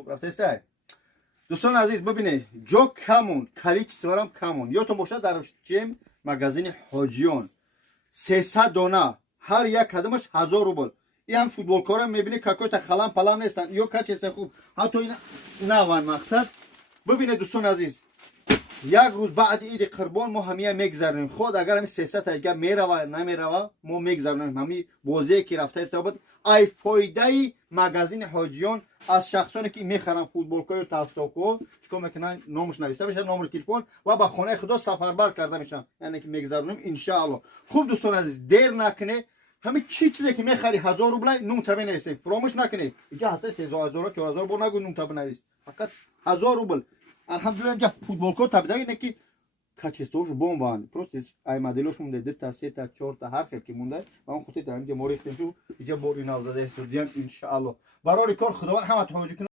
خوب رفتسته. دوستان عزیز ببینید جا کمون کلیچ کمون یا تو باشد در چیم مغازین حاجیان 300 دانه هر یک کدامش 1000 روبل. این هم فوتبال کارا میبینی کاکای تا خلم پلم نیستن یا کچ خوب حتی این نه مقصد. ببینید دوستان عزیز یک روز بعد عید قربان ما همیه میگذرونیم. خود اگر همین 300 تا میروه نمیروه ما میگذرونیم. همین بازی که رفته است بود ای فایده مغازین حاجیان از شخصانی که میخرن فوتبال کار تاستاکو چیکار میکنن نامش نوشته بشه نمبر تلفن و به خانه خدا سفربر کرده میشن یعنی که میگذرونیم ان شاء الله. خوب دوستان عزیز دیر نکنه همین چیزی که میخری 1000 روبل نون تبه نیست فراموش نکنه اینجا هست 3000 4000 بر نگو نون تبه نیست فقط 1000 روبل. الحمدلله اینجا فوتبال کو تبه اینه که کچستوش بمبان просто ای مدلش مونده 2 تا 3 تا 4 تا هر خیلی مونده و اون خودت اینجا ما ریختیم تو اینجا بوری نازده استودیان ان شاء الله برای کار خداوند همه توجه